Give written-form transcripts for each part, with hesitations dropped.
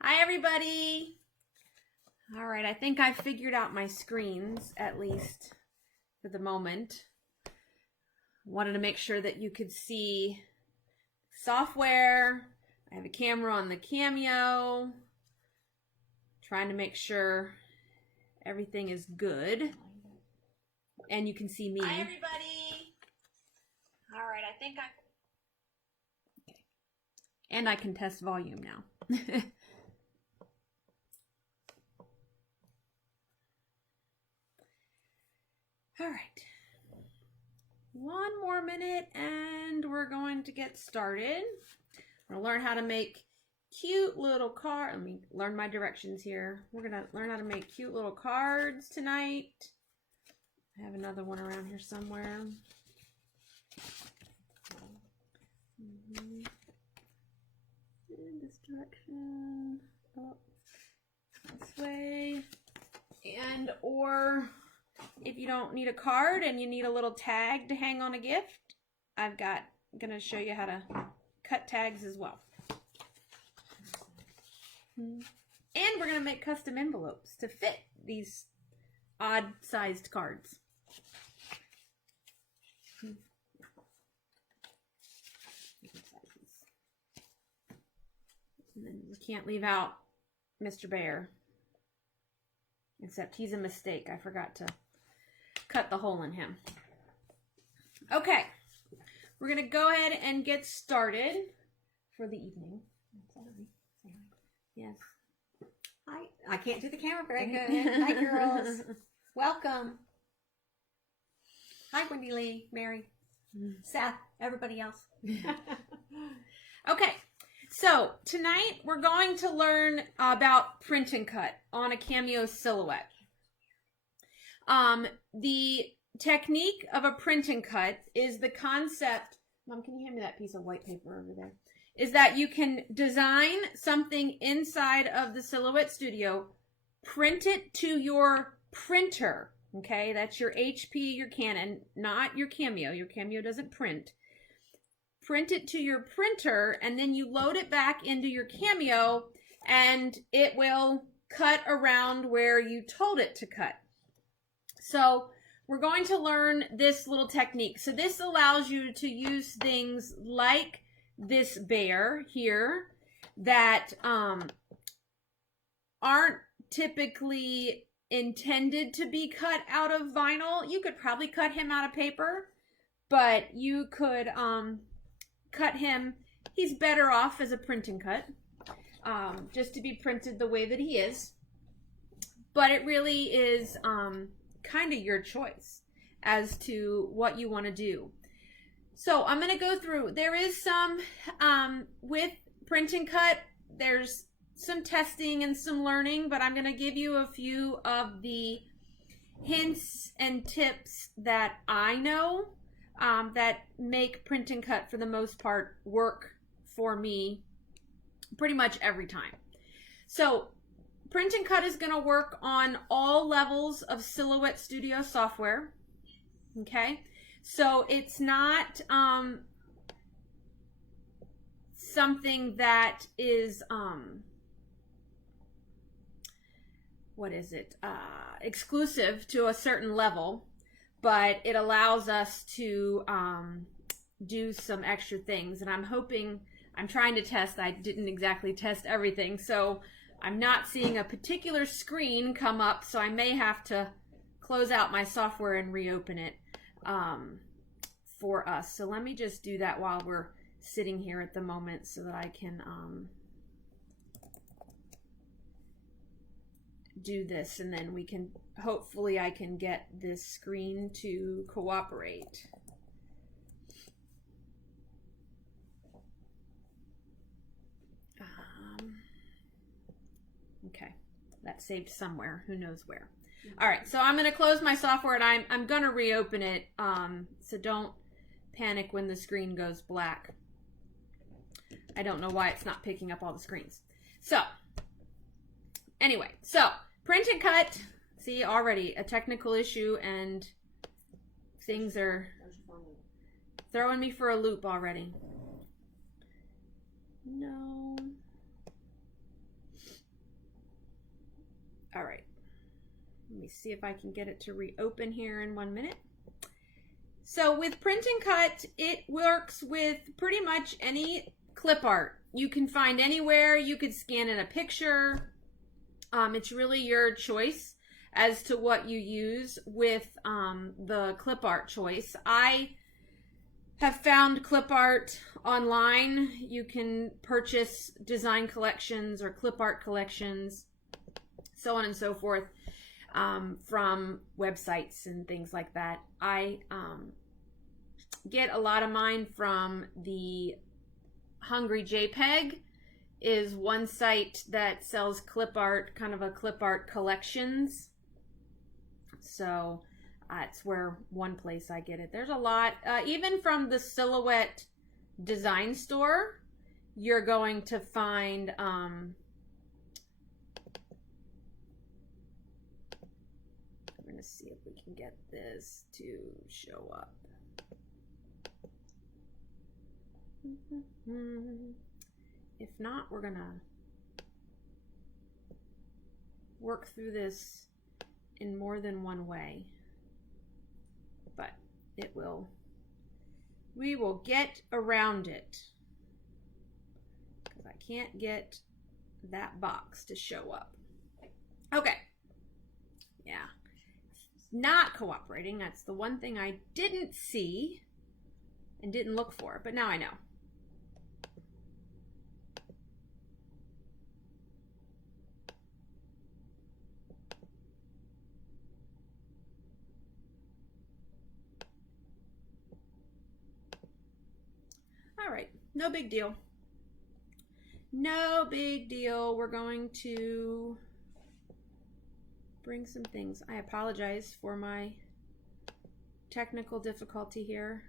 Hi everybody! Alright, I think I figured out my screens, at least for the moment. Wanted to make sure that you could see software. I have a camera on the Cameo. Trying to make sure everything is good. And you can see me. Hi everybody! Alright, I think I... Okay. And I can test volume now. All right, one more minute and we're going to get started. We're going to learn how to make cute little cards. Let me learn my directions here. We're going to learn how to make cute little cards tonight. I have another one around here somewhere. In this direction, up this way, and or if you don't need a card and you need a little tag to hang on a gift, I'm gonna show you how to cut tags as well. And we're gonna make custom envelopes to fit these odd sized cards. And then we can't leave out Mr. Bear. Except he's a mistake. I forgot to cut the hole in him. Okay. We're going to go ahead and get started for the evening. Yes. Hi. I can't do the camera very good. Hi, girls. Welcome. Hi, Wendy Lee, Mary, Seth, everybody else. Okay. So tonight we're going to learn about print and cut on a Cameo silhouette. The technique of a print and cut is the concept. Mom, can you hand me that piece of white paper over there? Is that you can design something inside of the Silhouette Studio, print it to your printer. Okay, that's your HP, your Canon, not your Cameo. Your Cameo doesn't print. Print it to your printer, and then you load it back into your Cameo, and it will cut around where you told it to cut. So we're going to learn this little technique. So this allows you to use things like this bear here that aren't typically intended to be cut out of vinyl. You could probably cut him out of paper, but you could cut him. He's better off as a print and cut, just to be printed the way that he is. But it really is kind of your choice as to what you want to do. So I'm going to go through. There is some, with print and cut, there's some testing and some learning, but I'm going to give you a few of the hints and tips that I know that make print and cut for the most part work for me pretty much every time. So print and cut is going to work on all levels of Silhouette Studio software. Okay, so it's not something that is exclusive to a certain level, but it allows us to do some extra things. And I'm trying to test. I didn't exactly test everything, so I'm not seeing a particular screen come up, so I may have to close out my software and reopen it for us. So let me just do that while we're sitting here at the moment so that I can do this, and then we can, hopefully I can get this screen to cooperate. Okay, that's saved somewhere, who knows where. All right, so I'm going to close my software and I'm going to reopen it, so don't panic when the screen goes black. I don't know why it's not picking up all the screens. So anyway, so print and cut. See, already a technical issue, and things are throwing me for a loop already. No. All right. Let me see if I can get it to reopen here in 1 minute. So with print and cut, it works with pretty much any clip art you can find anywhere. You could scan in a picture. It's really your choice as to what you use with the clip art choice. I have found clip art online. You can purchase design collections or clip art collections, so on and so forth, from websites and things like that. I get a lot of mine from the Hungry JPEG is one site that sells clip art, kind of a clip art collections. So it's where one place I get it. There's a lot, even from the Silhouette Design Store, you're going to find I'm going to see if we can get this to show up. If not, we're gonna work through this in more than one way, but we will get around it, because I can't get that box to show up. Okay, yeah, it's not cooperating. That's the one thing I didn't see and didn't look for, but now I know. All right, no big deal. No big deal. We're going to bring some things. I apologize for my technical difficulty here.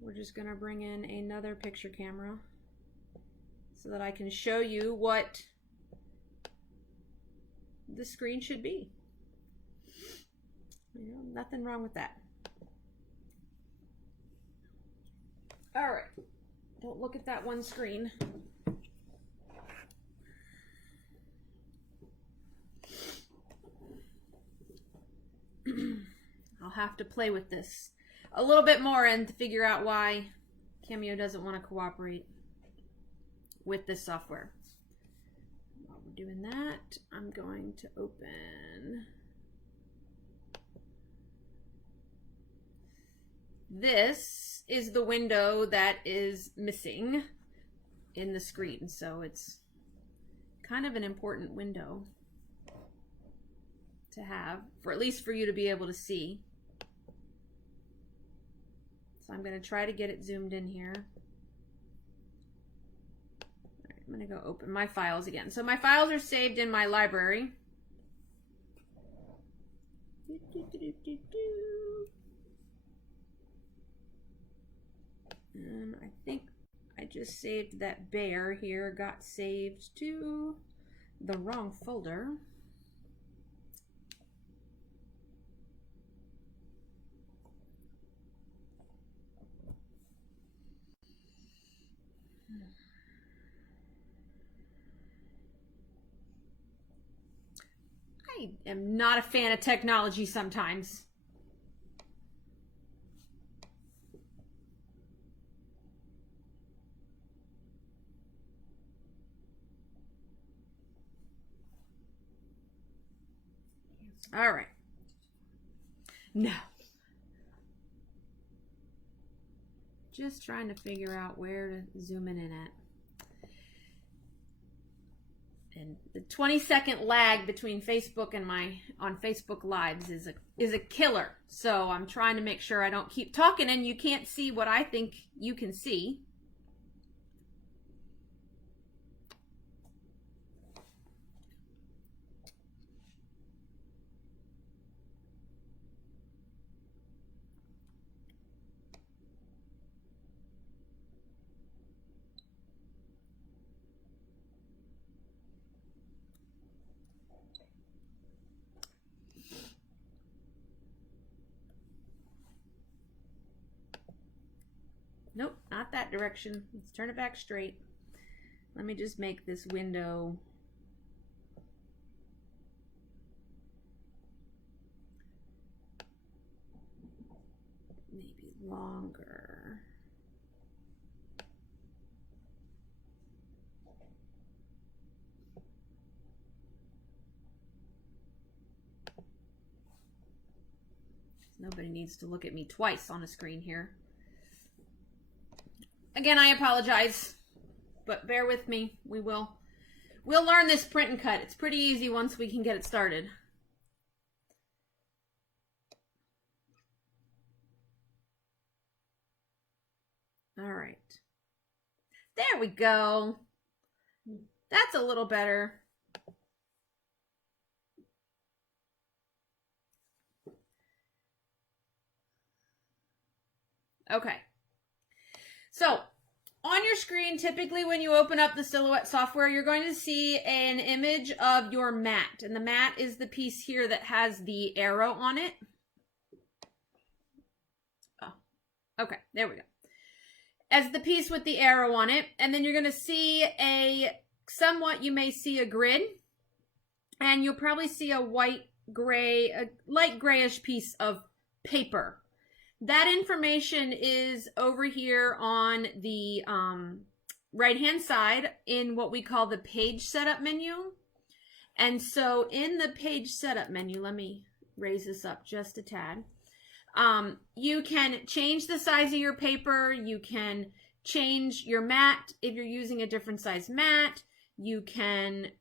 We're just going to bring in another picture camera so that I can show you what the screen should be. You know, nothing wrong with that. All right, don't look at that one screen. I'll have to play with this a little bit more and to figure out why Cameo doesn't want to cooperate with this software. While we're doing that, I'm going to open this. Is the window that is missing in the screen, so it's kind of an important window to have, for at least for you to be able to see. So I'm going to try to get it zoomed in here. All right, I'm going to go open my files again. So my files are saved in my library. And I think I just saved that bear here, got saved to the wrong folder. I am not a fan of technology sometimes. All right. No. Just trying to figure out where to zoom in at. And the 20-second lag between Facebook and on Facebook Lives is a killer. So I'm trying to make sure I don't keep talking and you can't see what I think you can see. Nope, not that direction. Let's turn it back straight. Let me just make this window longer. Nobody needs to look at me twice on a screen here. Again, I apologize, but bear with me. We'll learn this print and cut. It's pretty easy once we can get it started. All right. There we go. That's a little better. Okay. So, on your screen, typically when you open up the Silhouette software, you're going to see an image of your mat. And the mat is the piece here that has the arrow on it. Oh, okay, there we go. As the piece with the arrow on it. And then you're going to see you may see a grid. And you'll probably see a light grayish piece of paper. That information is over here on the right-hand side in what we call the page setup menu. And so in the page setup menu, let me raise this up just a tad. You can change the size of your paper. You can change your mat if you're using a different size mat. You can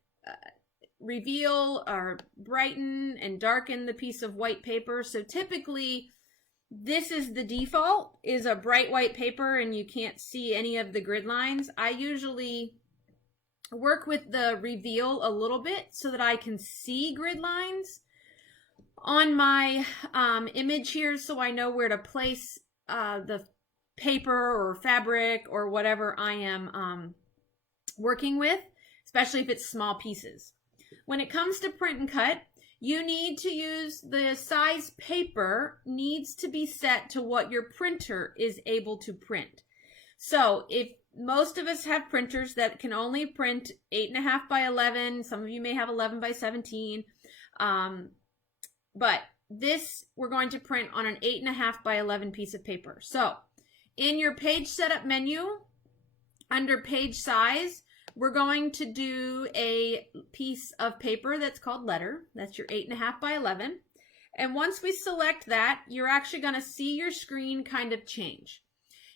reveal or brighten and darken the piece of white paper. So typically, this is the default, is a bright white paper and you can't see any of the grid lines. I usually work with the reveal a little bit so that I can see grid lines on my image here, so I know where to place the paper or fabric or whatever I am working with, especially if it's small pieces. When it comes to print and cut, you need to use the size paper needs to be set to what your printer is able to print. So if most of us have printers that can only print 8.5 by 11, some of you may have 11 by 17, but this we're going to print on an 8.5 by 11 piece of paper. So in your page setup menu, under page size, we're going to do a piece of paper that's called letter. That's your 8.5 by 11. And once we select that, you're actually going to see your screen kind of change.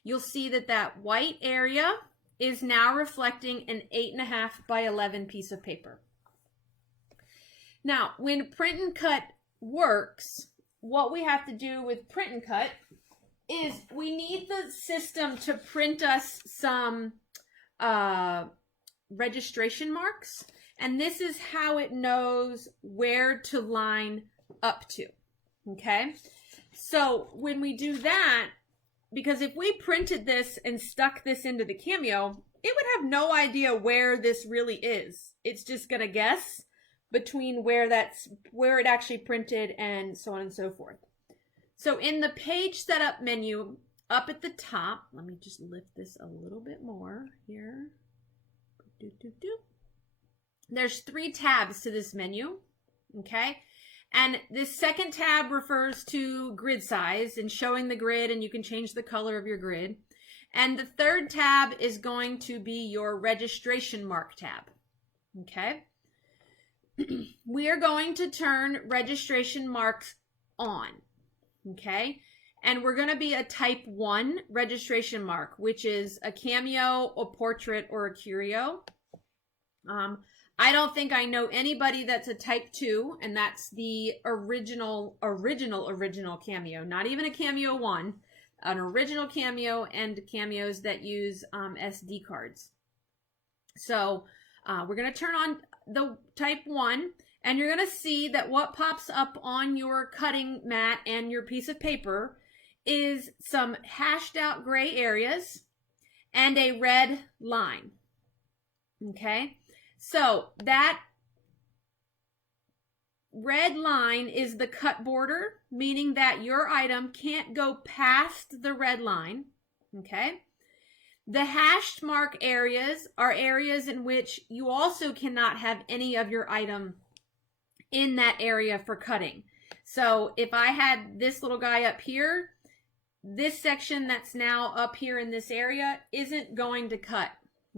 You'll see that that white area is now reflecting an 8.5 by 11 piece of paper. Now, when print and cut works, what we have to do with print and cut is we need the system to print us some registration marks, and this is how it knows where to line up to. Okay, so when we do that, because if we printed this and stuck this into the Cameo, it would have no idea where this really is. It's just gonna guess between where it actually printed and so on and so forth. So in the page setup menu up at the top, let me just lift this a little bit more here. There's 3 tabs to this menu, okay? And this second tab refers to grid size and showing the grid, and you can change the color of your grid. And the third tab is going to be your registration mark tab, okay? We are going to turn registration marks on, okay? And we're going to be a type 1 registration mark, which is a Cameo, a portrait, or a curio. I don't think I know anybody that's a type 2, and that's the original Cameo. Not even a Cameo 1, an original Cameo, and Cameos that use SD cards. So we're going to turn on the type 1, and you're going to see that what pops up on your cutting mat and your piece of paper is some hashed out gray areas and a red line. Okay, so that red line is the cut border, meaning that your item can't go past the red line. Okay, the hashed mark areas are areas in which you also cannot have any of your item in that area for cutting. So if I had this little guy up here, this section that's now up here in this area isn't going to cut,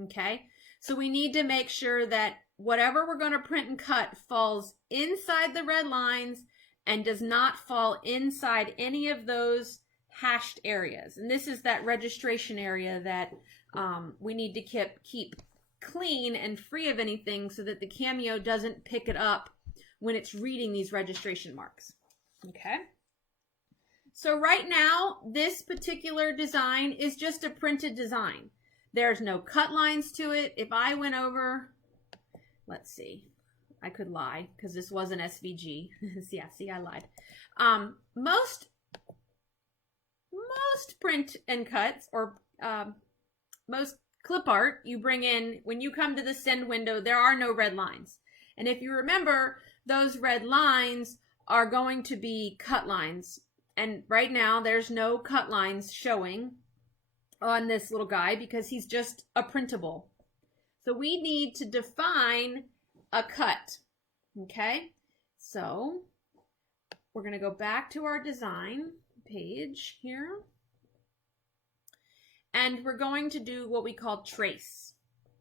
okay? So we need to make sure that whatever we're going to print and cut falls inside the red lines and does not fall inside any of those hashed areas. And this is that registration area that we need to keep clean and free of anything so that the Cameo doesn't pick it up when it's reading these registration marks. Okay. So right now, this particular design is just a printed design. There's no cut lines to it. If I went over, let's see, I could lie because this was an SVG. Yeah, see, I lied. Most print and cuts, or most clip art you bring in, when you come to the send window, there are no red lines. And if you remember, those red lines are going to be cut lines. And right now, there's no cut lines showing on this little guy because he's just a printable. So we need to define a cut. Okay, so we're going to go back to our design page here. And we're going to do what we call trace,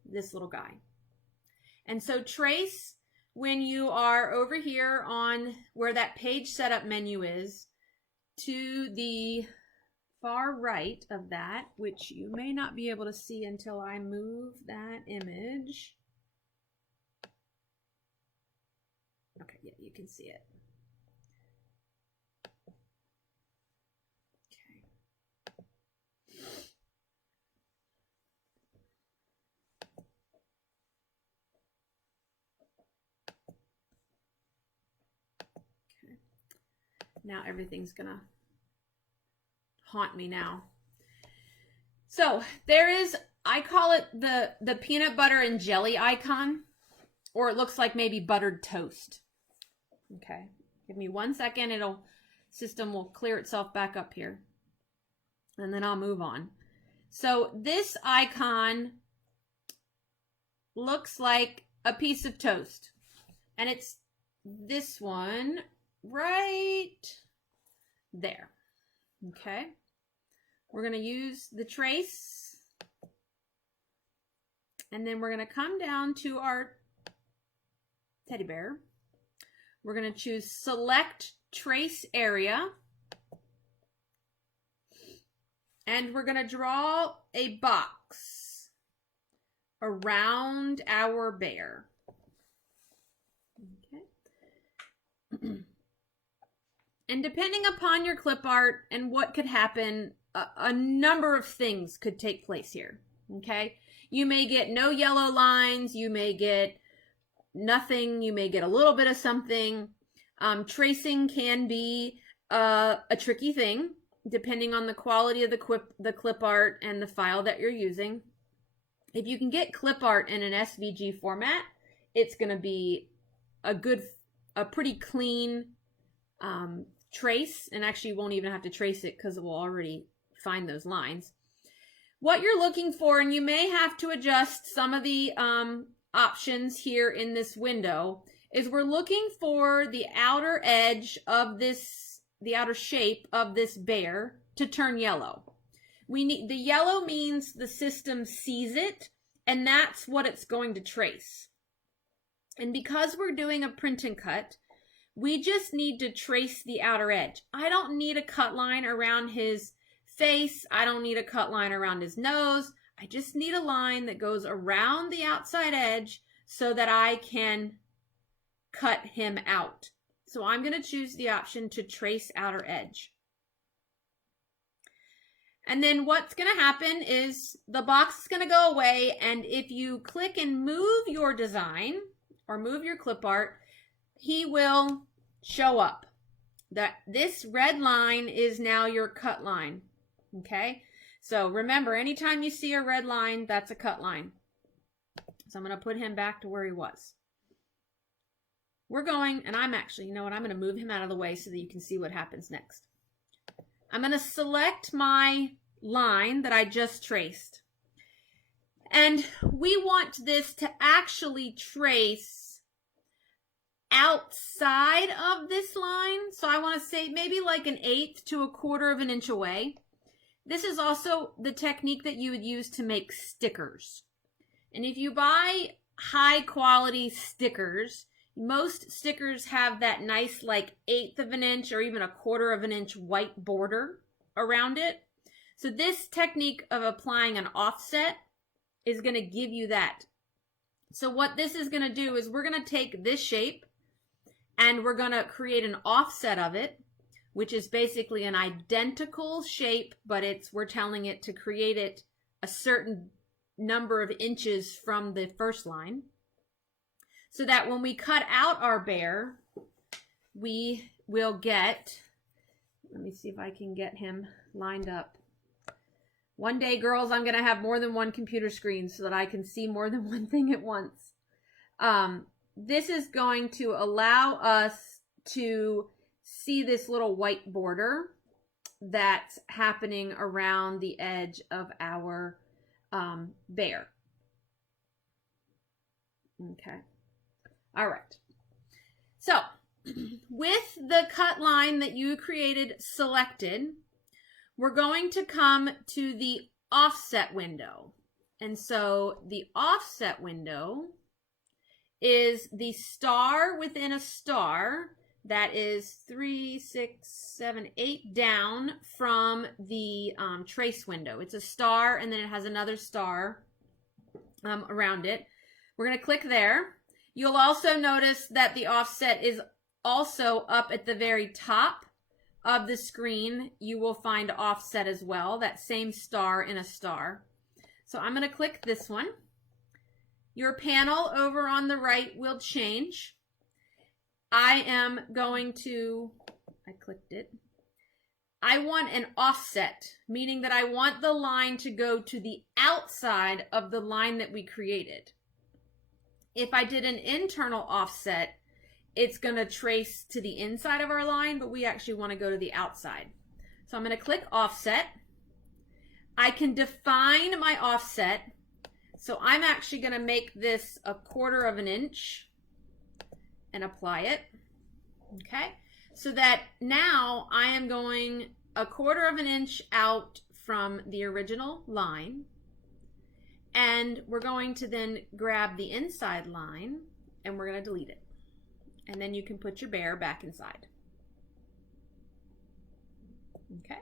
this little guy. And so trace, when you are over here on where that page setup menu is, to the far right of that, which you may not be able to see until I move that image. Okay, yeah, you can see it. Now everything's gonna haunt me now. So there is, I call it the peanut butter and jelly icon, or it looks like maybe buttered toast. Okay, give me 1 second. System will clear itself back up here, and then I'll move on. So this icon looks like a piece of toast, and it's this one right there. Okay, we're going to use the trace, and then we're going to come down to our teddy bear. We're going to choose select trace area, and we're going to draw a box around our bear. And depending upon your clip art and what could happen, a number of things could take place here, okay? You may get no yellow lines, you may get nothing, you may get a little bit of something. Tracing can be a tricky thing, depending on the quality of the clip art and the file that you're using. If you can get clip art in an SVG format, it's going to be a pretty clean trace, and actually you won't even have to trace it because it will already find those lines. What you're looking for, and you may have to adjust some of the options here in this window, is we're looking for the outer edge of this, the outer shape of this bear to turn yellow. The yellow means the system sees it, and that's what it's going to trace. And because we're doing a print and cut, we just need to trace the outer edge. I don't need a cut line around his face. I don't need a cut line around his nose. I just need a line that goes around the outside edge so that I can cut him out. So I'm going to choose the option to trace outer edge. And then what's going to happen is the box is going to go away, and if you click and move your design or move your clip art, he will show up. That this red line is now your cut line. Okay? So remember, anytime you see a red line, that's a cut line. So I'm going to put him back to where he was. We're going, and I'm actually, you know what, I'm going to move him out of the way so that you can see what happens next. I'm going to select my line that I just traced. And we want this to actually trace outside of this line. So I want to say maybe like 1/8 to 1/4 of an inch away. This is also the technique that you would use to make stickers. And if you buy high quality stickers, most stickers have that nice like 1/8 of an inch or even 1/4 of an inch white border around it. So this technique of applying an offset is going to give you that. So what this is going to do is we're going to take this shape and we're going to create an offset of it, which is basically an identical shape, but we're telling it to create it a certain number of inches from the first line, so that when we cut out our bear, we will get, let me see if I can get him lined up. One day, girls, I'm going to have more than one computer screen so that I can see more than one thing at once. This is going to allow us to see this little white border that's happening around the edge of our bear. Okay. All right. So with the cut line that you created selected, we're going to come to the offset window. And so the offset window is the star within a star that is 3, 6, 7, 8 down from the trace window. It's a star and then it has another star around it. We're going to click there. You'll also notice that the offset is also up at the very top of the screen. You will find offset as well, that same star in a star. So I'm going to click this one. Your panel over on the right will change. I am going to, I clicked it. I want an offset, meaning that I want the line to go to the outside of the line that we created. If I did an internal offset, it's going to trace to the inside of our line, but we actually want to go to the outside. So I'm going to click offset. I can define my offset. So I'm actually going to make this 1/4 of an inch and apply it. Okay. So that now I am going 1/4 of an inch out from the original line. And we're going to then grab the inside line and we're going to delete it. And then you can put your bear back inside. Okay.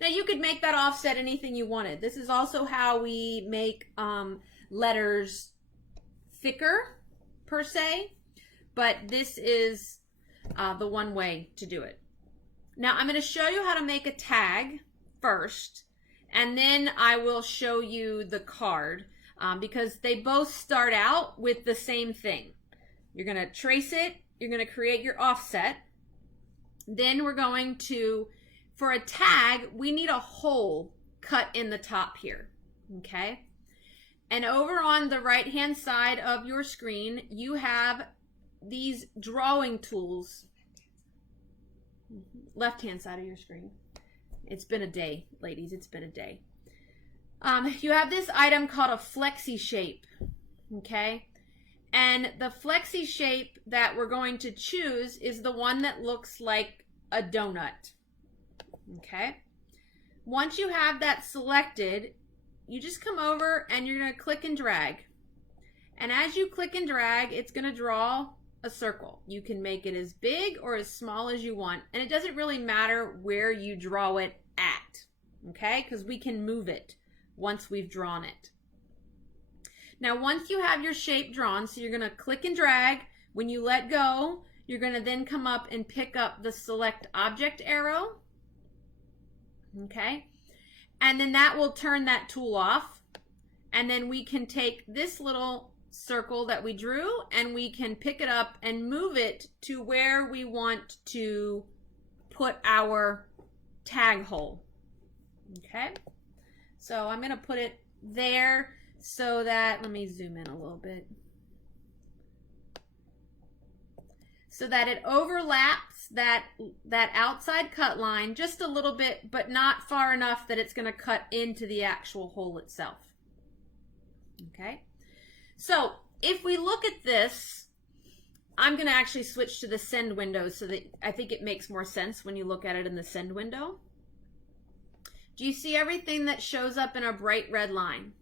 Now you could make that offset anything you wanted. This is also how we make letters thicker per se, but this is the one way to do it. Now I'm going to show you how to make a tag first, and then I will show you the card because they both start out with the same thing. You're going to trace it, you're going to create your offset, then we're going to, for a tag, we need a hole cut in the top here, okay? And over on the right-hand side of your screen, you have these drawing tools. Left-hand side of your screen. It's been a day, ladies, it's been a day. You have this item called a Flexi Shape, okay? And the Flexi Shape that we're going to choose is the one that looks like a donut. Okay. Once you have that selected, you just come over and you're going to click and drag. And as you click and drag, it's going to draw a circle. You can make it as big or as small as you want. And it doesn't really matter where you draw it at. Okay. Because we can move it once we've drawn it. Now, once you have your shape drawn, so you're going to click and drag. When you let go, you're going to then come up and pick up the select object arrow. Okay, and then that will turn that tool off, and then we can take this little circle that we drew and we can pick it up and move it to where we want to put our tag hole. Okay, so I'm going to put it there so that, let me zoom in a little bit, so that it overlaps that outside cut line just a little bit, but not far enough that it's going to cut into the actual hole itself. Okay, so if we look at this, I'm going to actually switch to the send window so that I think it makes more sense when you look at it in the send window. Do you see everything that shows up in a bright red line?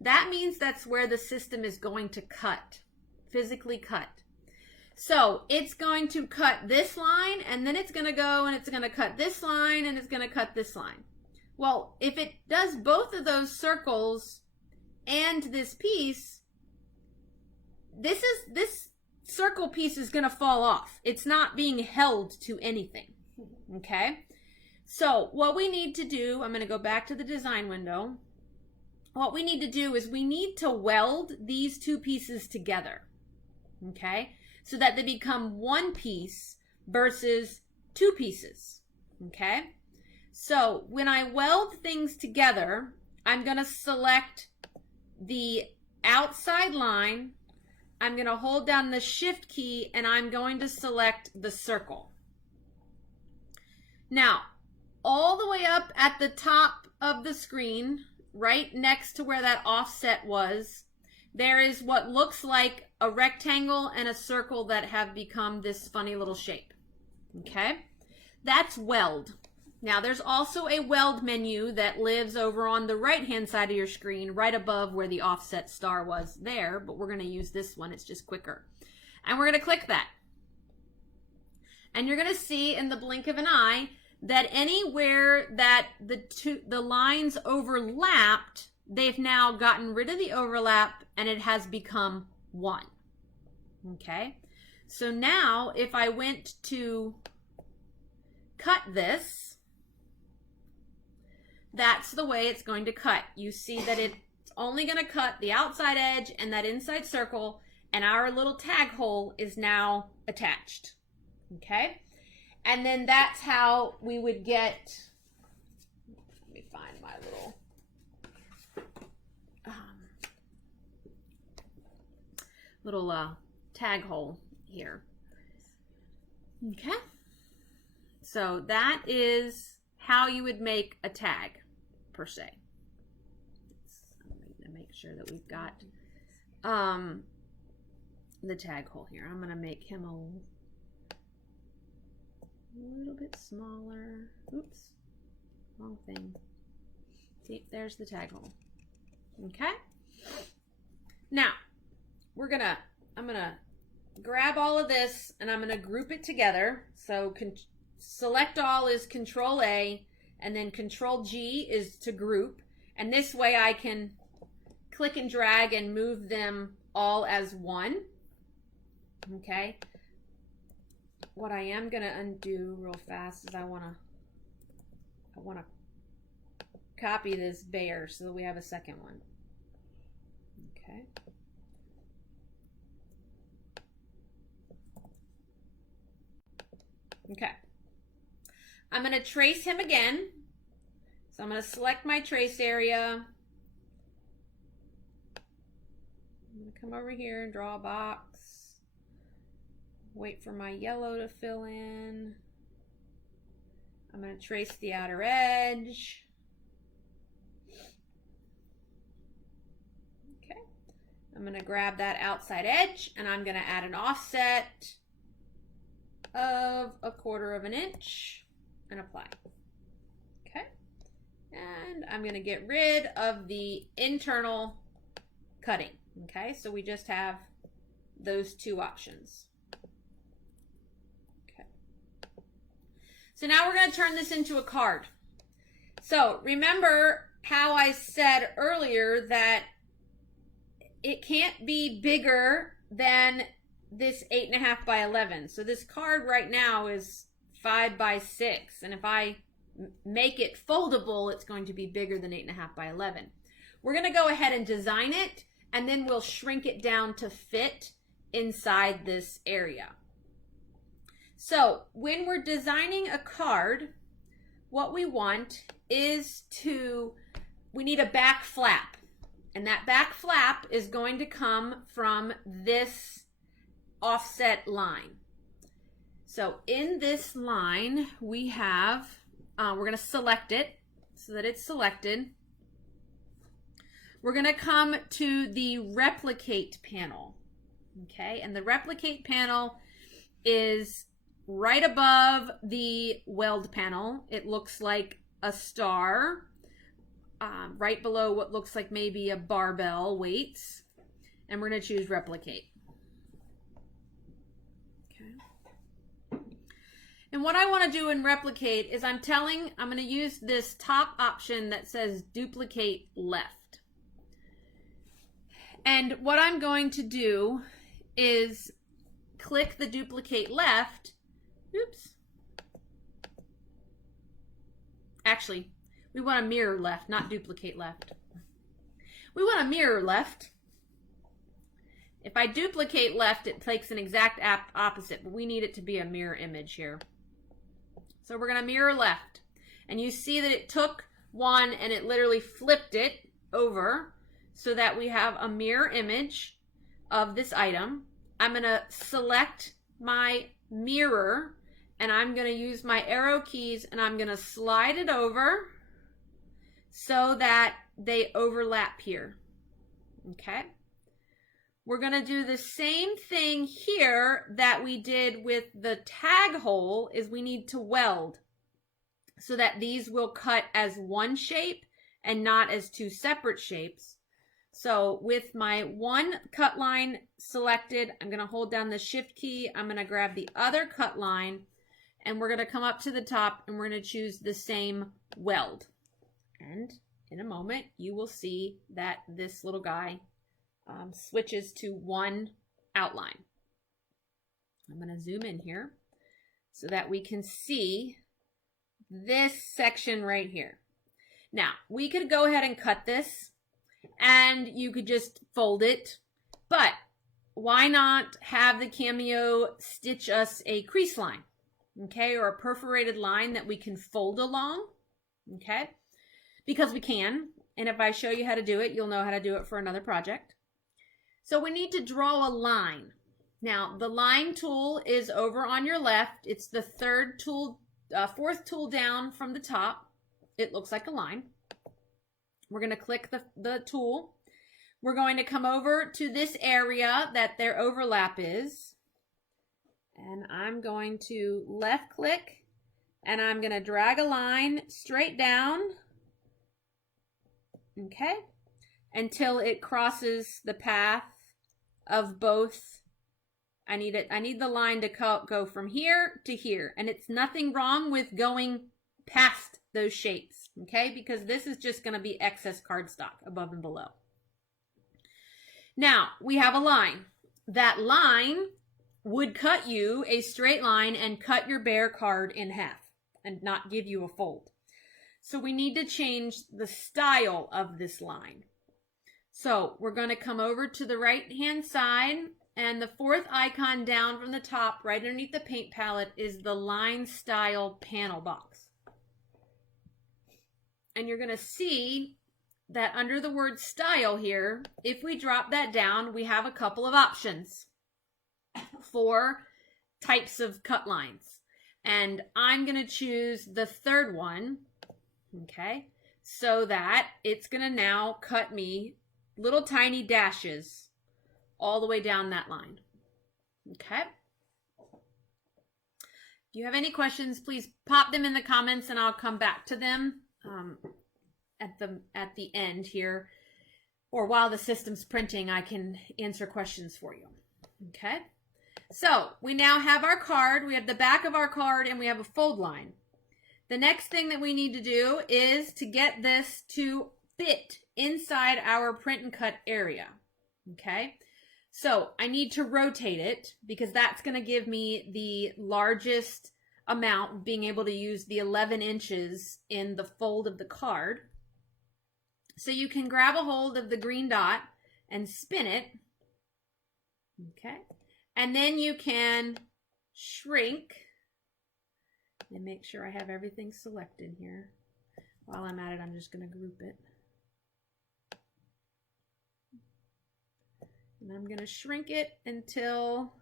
That means that's where the system is going to cut, physically cut. So it's going to cut this line, and then it's going to go and it's going to cut this line, and it's going to cut this line. Well, if it does both of those circles and this piece, this circle piece is going to fall off. It's not being held to anything. Okay? So what we need to do, I'm going to go back to the design window. What we need to do is we need to weld these two pieces together. Okay? So that they become one piece versus two pieces. Okay? So when I weld things together, I'm going to select the outside line. I'm going to hold down the shift key and I'm going to select the circle. Now, all the way up at the top of the screen, right next to where that offset was, there is what looks like a rectangle and a circle that have become this funny little shape. Okay? That's weld. Now, there's also a weld menu that lives over on the right-hand side of your screen, right above where the offset star was there, but we're going to use this one. It's just quicker. And we're going to click that. And you're going to see in the blink of an eye that anywhere that the lines overlapped, they've now gotten rid of the overlap and it has become one. Okay? So now, if I went to cut this, that's the way it's going to cut. You see that it's only going to cut the outside edge and that inside circle, and our little tag hole is now attached. Okay? And then that's how we would get, let me find my little tag hole here. Okay? So that is how you would make a tag, per se. I'm going to make sure that we've got the tag hole here. I'm going to make him a little bit smaller. Oops, wrong thing. See, there's the tag hole. Okay? Now, I'm going to grab all of this and I'm going to group it together. So select all is Control A, and then Control G is to group. And this way I can click and drag and move them all as one. Okay. What I am going to undo real fast is I want to copy this bear so that we have a second one. Okay. Okay. I'm going to trace him again. So I'm going to select my trace area. I'm going to come over here and draw a box. Wait for my yellow to fill in. I'm going to trace the outer edge. Okay. I'm going to grab that outside edge and I'm going to add an offset of 1/4 of an inch and apply. Okay. And I'm going to get rid of the internal cutting. Okay. So we just have those two options. Okay. So now we're going to turn this into a card. So remember how I said earlier that it can't be bigger than this 8.5 by 11. So this card right now is 5 by 6. And if I make it foldable, it's going to be bigger than 8.5 by 11. We're going to go ahead and design it, and then we'll shrink it down to fit inside this area. So when we're designing a card, what we want is we need a back flap. And that back flap is going to come from this offset line. So in this line, we have, we're going to select it so that it's selected. We're going to come to the replicate panel. Okay, and the replicate panel is right above the weld panel. It looks like a star right below what looks like maybe a barbell weights. And we're going to choose replicate. Okay. And what I want to do in replicate is I'm going to use this top option that says duplicate left. And what I'm going to do is click the duplicate left. Oops. Actually, we want a mirror left, not duplicate left. We want a mirror left. If I duplicate left, it takes an exact opposite, but we need it to be a mirror image here. So we're going to mirror left. And you see that it took one and it literally flipped it over so that we have a mirror image of this item. I'm going to select my mirror and I'm going to use my arrow keys and I'm going to slide it over so that they overlap here. Okay. We're going to do the same thing here that we did with the tag hole is we need to weld so that these will cut as one shape and not as two separate shapes. So with my one cut line selected, I'm going to hold down the shift key. I'm going to grab the other cut line and we're going to come up to the top and we're going to choose the same weld. And in a moment, you will see that this little guy switches to one outline. I'm going to zoom in here so that we can see this section right here. Now, we could go ahead and cut this and you could just fold it, but why not have the Cameo stitch us a crease line, okay, or a perforated line that we can fold along, okay, because we can, and if I show you how to do it, you'll know how to do it for another project. So we need to draw a line. Now, the line tool is over on your left. It's the fourth tool down from the top. It looks like a line. We're going to click the tool. We're going to come over to this area that their overlap is. And I'm going to left click and I'm going to drag a line straight down. Okay. Until it crosses the path of both. I need the line to go from here to here. And it's nothing wrong with going past those shapes, okay? Because this is just going to be excess cardstock above and below. Now, we have a line. That line would cut you a straight line and cut your bare card in half and not give you a fold. So we need to change the style of this line. So we're going to come over to the right-hand side, and the fourth icon down from the top, right underneath the paint palette, is the line style panel box. And you're going to see that under the word style here, if we drop that down, we have a couple of options for types of cut lines. And I'm going to choose the third one, okay, so that it's going to now cut me little tiny dashes all the way down that line. Okay. If you have any questions, please pop them in the comments and I'll come back to them at the end here, or while the system's printing, I can answer questions for you. Okay. So we now have our card. We have the back of our card and we have a fold line. The next thing that we need to do is to get this to fit inside our print and cut area. Okay. So I need to rotate it because that's going to give me the largest amount, being able to use the 11 inches in the fold of the card. So you can grab a hold of the green dot and spin it. Okay. And then you can shrink and make sure I have everything selected here. While I'm at it, I'm just going to group it. And I'm going to shrink it until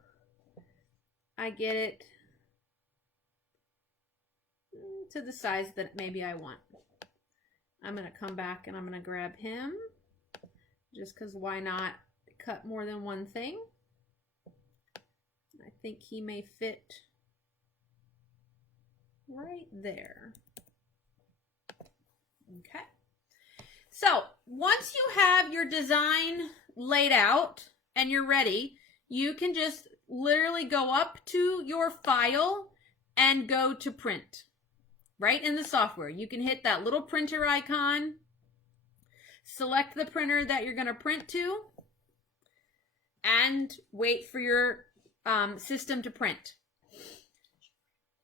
I get it to the size that maybe I want. I'm going to come back and I'm going to grab him, just because why not cut more than one thing? I think he may fit right there. Okay. So once you have your design laid out and you're ready, you can just literally go up to your file and go to print. Right in the software, you can hit that little printer icon, select the printer that you're going to print to, and wait for your system to print.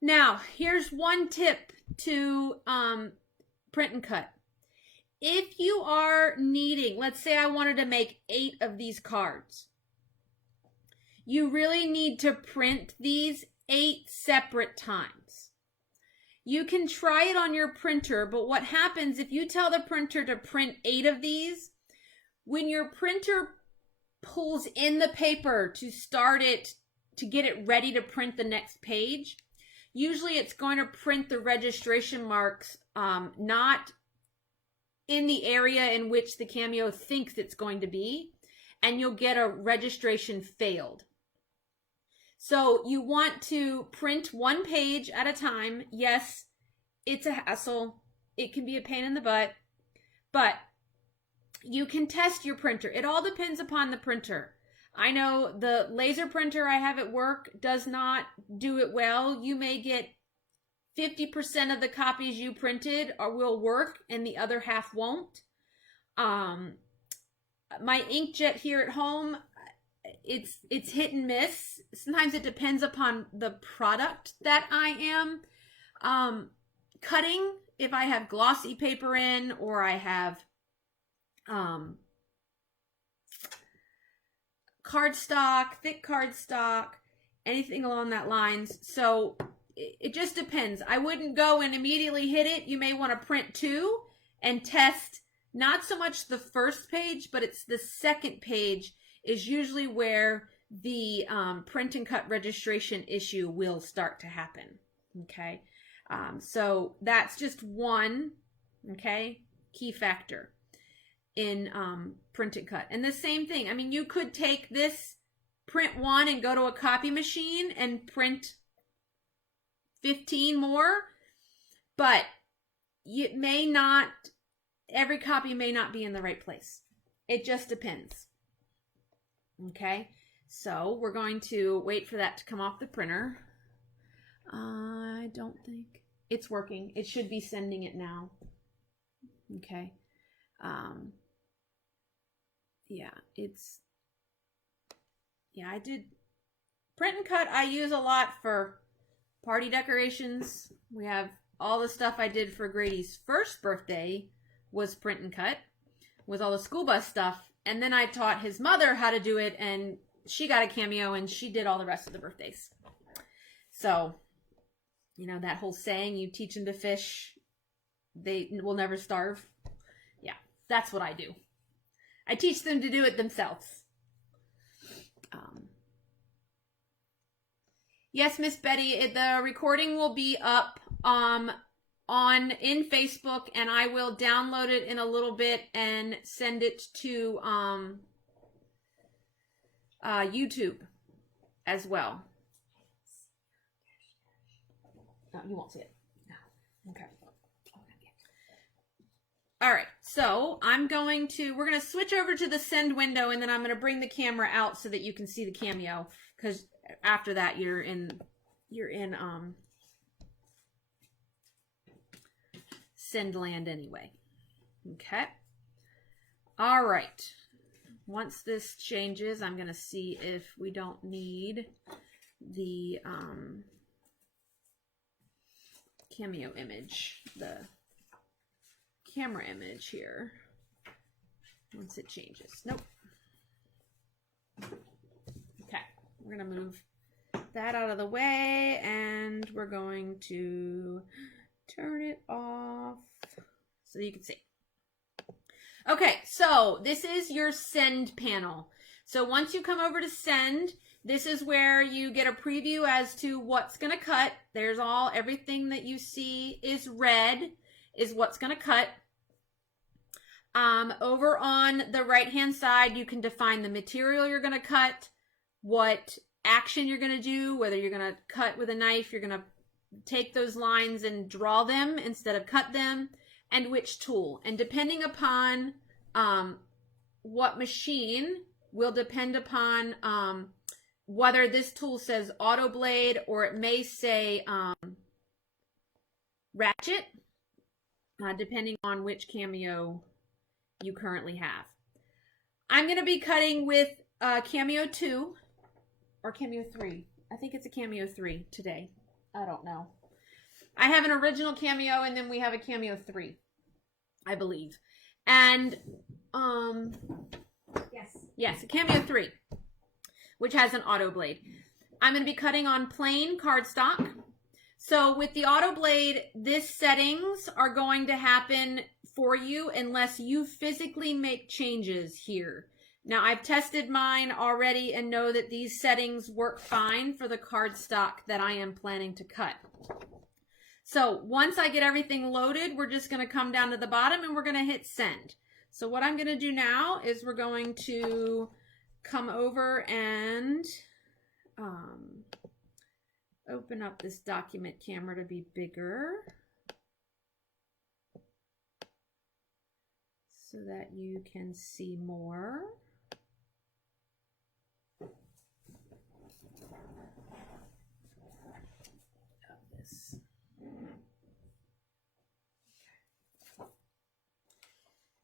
Now, here's one tip to print and cut. If you are needing, let's say I wanted to make 8 of these cards, you really need to print these 8 separate times. You can try it on your printer, but what happens if you tell the printer to print 8 of these, when your printer pulls in the paper to start it, to get it ready to print the next page, usually it's going to print the registration marks not in the area in which the Cameo thinks it's going to be, and you'll get a registration failed. So you want to print one page at a time. Yes, it's a hassle. It can be a pain in the butt, but you can test your printer. It all depends upon the printer. I know the laser printer I have at work does not do it well. You may get 50% of the copies you printed will work and the other half won't. My inkjet here at home, it's hit and miss. Sometimes it depends upon the product that I am cutting. If I have glossy paper in, or I have cardstock, thick cardstock, anything along that lines. So it just depends. I wouldn't go and immediately hit it. You may want to print 2 and test not so much the first page, but it's the second page is usually where the print and cut registration issue will start to happen. Okay. So that's just one, okay, key factor in print and cut. And the same thing, I mean, you could take this print 1 and go to a copy machine and print 15 more, but it may not, every copy may not be in the right place. It just depends. Okay, so we're going to wait for that to come off the printer. I don't think it's working. It should be sending it now. Okay. I did print and cut. I use a lot for party decorations. We have all the stuff I did for Grady's first birthday was print and cut with all the school bus stuff. And then I taught his mother how to do it, and she got a Cameo, and she did all the rest of the birthdays. So, you know, that whole saying, you teach them to fish, they will never starve. Yeah, that's what I do. I teach them to do it themselves. Yes, Miss Betty, the recording will be up in Facebook, and I will download it in a little bit and send it to YouTube as well. No, you won't see it. No. Okay. All right. So we're going to switch over to the send window, and then I'm going to bring the camera out so that you can see the Cameo, because after that you're in send land anyway. Okay. All right. Once this changes, I'm going to see if we don't need the Cameo image, the camera image here. Once it changes. Nope. Okay. We're going to move that out of the way, and we're going to turn it off so you can see. Okay, so this is your send panel. So once you come over to send, this is where you get a preview as to what's going to cut. There's everything that you see is red is what's going to cut. Over on the right hand side, you can define the material you're going to cut, what action you're going to do, whether you're going to cut with a knife, you're going to take those lines and draw them instead of cut them, and which tool. And depending upon what machine will depend upon whether this tool says auto blade or it may say ratchet, depending on which Cameo you currently have. I'm going to be cutting with Cameo 2 or Cameo 3. I think it's a Cameo 3 today. I don't know. I have an original Cameo and then we have a Cameo 3, I believe. And yes, a Cameo 3, which has an auto blade. I'm going to be cutting on plain cardstock. So with the auto blade, this settings are going to happen for you unless you physically make changes here. Now, I've tested mine already and know that these settings work fine for the cardstock that I am planning to cut. So once I get everything loaded, we're just going to come down to the bottom and we're going to hit send. So what I'm going to do now is we're going to come over and open up this document camera to be bigger so that you can see more. This.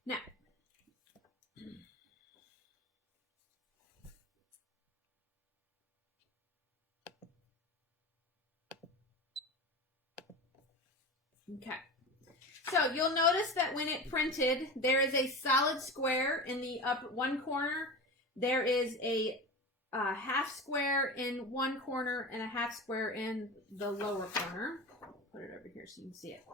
Now, okay, so you'll notice that when it printed, there is a solid square in the upper one corner. There is a half square in one corner and a half square in the lower corner. Put it over here so you can see it.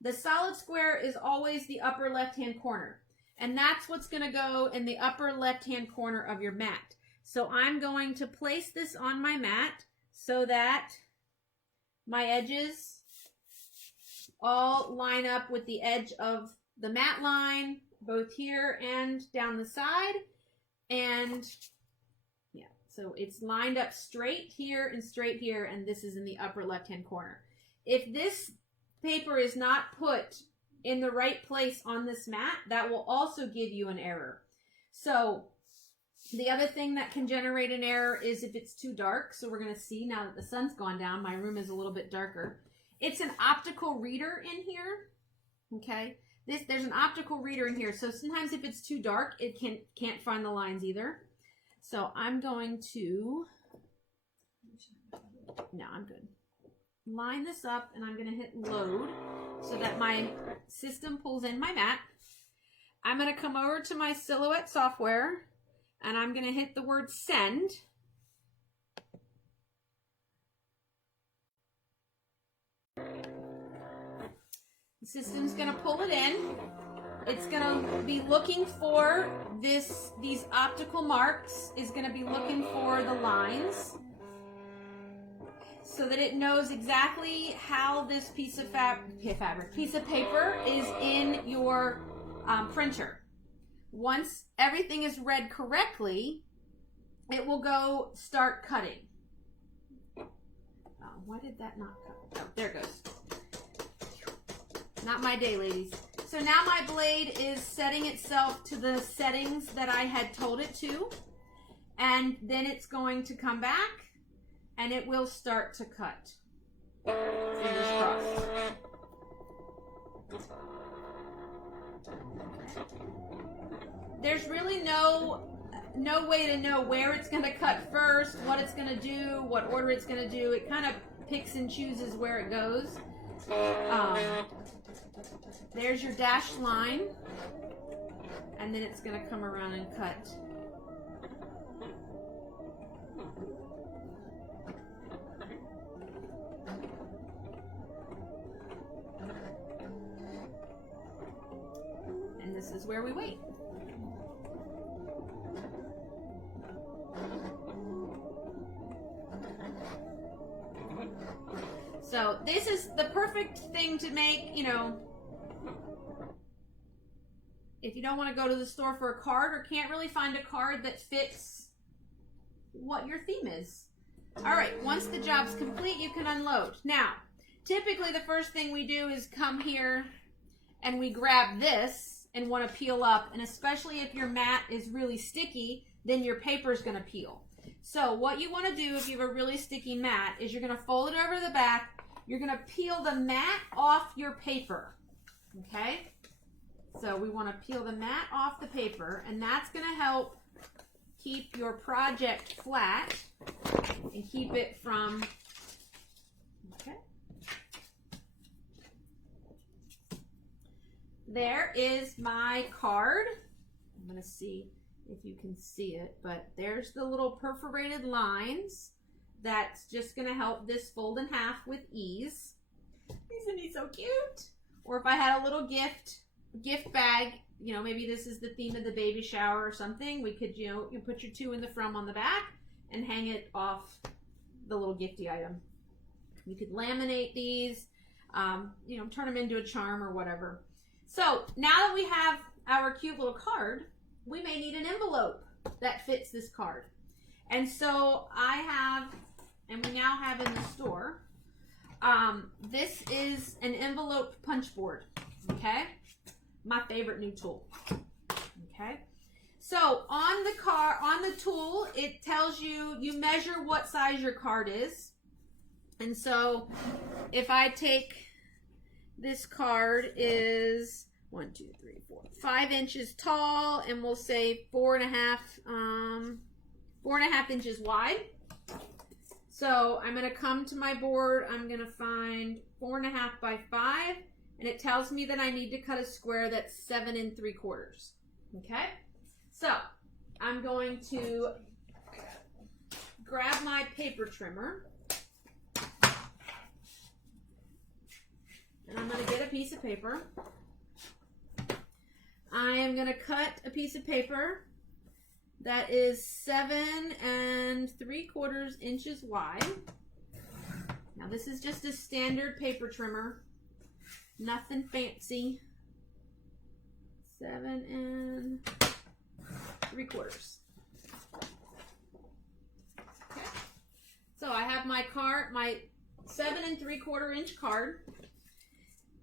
The solid square is always the upper left-hand corner, and that's what's going to go in the upper left-hand corner of your mat. So I'm going to place this on my mat so that my edges all line up with the edge of the mat line, both here and down the side. And yeah, so it's lined up straight here, and this is in the upper left-hand corner. If this paper is not put in the right place on this mat, that will also give you an error. So the other thing that can generate an error is if it's too dark. So we're going to see now that the sun's gone down, my room is a little bit darker. It's an optical reader in here, okay? There's an optical reader in here, so sometimes if it's too dark, it can't find the lines either. So I'm going to, no, I'm good. Line this up, and I'm going to hit load so that my system pulls in my mat. I'm going to come over to my Silhouette software, and I'm going to hit the word send. The system's going to pull it in. It's going to be looking for these optical marks, is going to be looking for the lines so that it knows exactly how this piece of paper is in your printer. Once everything is read correctly, it will go start cutting. Oh, why did that not cut? Oh, there it goes. Not my day, ladies. So now my blade is setting itself to the settings that I had told it to. And then it's going to come back and it will start to cut. Fingers crossed. There's really no way to know where it's going to cut first, what it's going to do, what order it's going to do. It kind of picks and chooses where it goes. There's your dashed line, and then it's going to come around and cut. And this is where we wait. So this is the perfect thing to make, you know, if you don't want to go to the store for a card or can't really find a card that fits what your theme is. All right, once the job's complete, you can unload. Now, typically the first thing we do is come here and we grab this and want to peel up, and especially if your mat is really sticky, then your paper is going to peel. So what you want to do if you have a really sticky mat is you're going to fold it over the back. You're going to peel the mat off your paper. Okay? So we want to peel the mat off the paper, and that's going to help keep your project flat and keep it from, okay. There is my card. I'm going to see if you can see it, but there's the little perforated lines. That's just going to help this fold in half with ease. Isn't he so cute? Or if I had a little gift bag, you know, maybe this is the theme of the baby shower or something, we could, you know, you put your to and the from on the back and hang it off the little gifty item. You could laminate these, you know, turn them into a charm or whatever. So now that we have our cute little card, we may need an envelope that fits this card. And so I have, and we now have in the store, this is an envelope punch board, okay? My favorite new tool, okay? So on the tool, it tells you, you measure what size your card is. And so if I take, this card is 5 inches tall, and we'll say 4.5 inches wide. So I'm going to come to my board, I'm going to find 4.5 by 5, and it tells me that I need to cut a square that's 7 3/4. Okay? So I'm going to grab my paper trimmer, and I'm going to get a piece of paper. I am going to cut a piece of paper that is 7 3/4 inches wide. Now this is just a standard paper trimmer, nothing fancy. 7 3/4. Okay. So I have my card, my 7 3/4 inch card.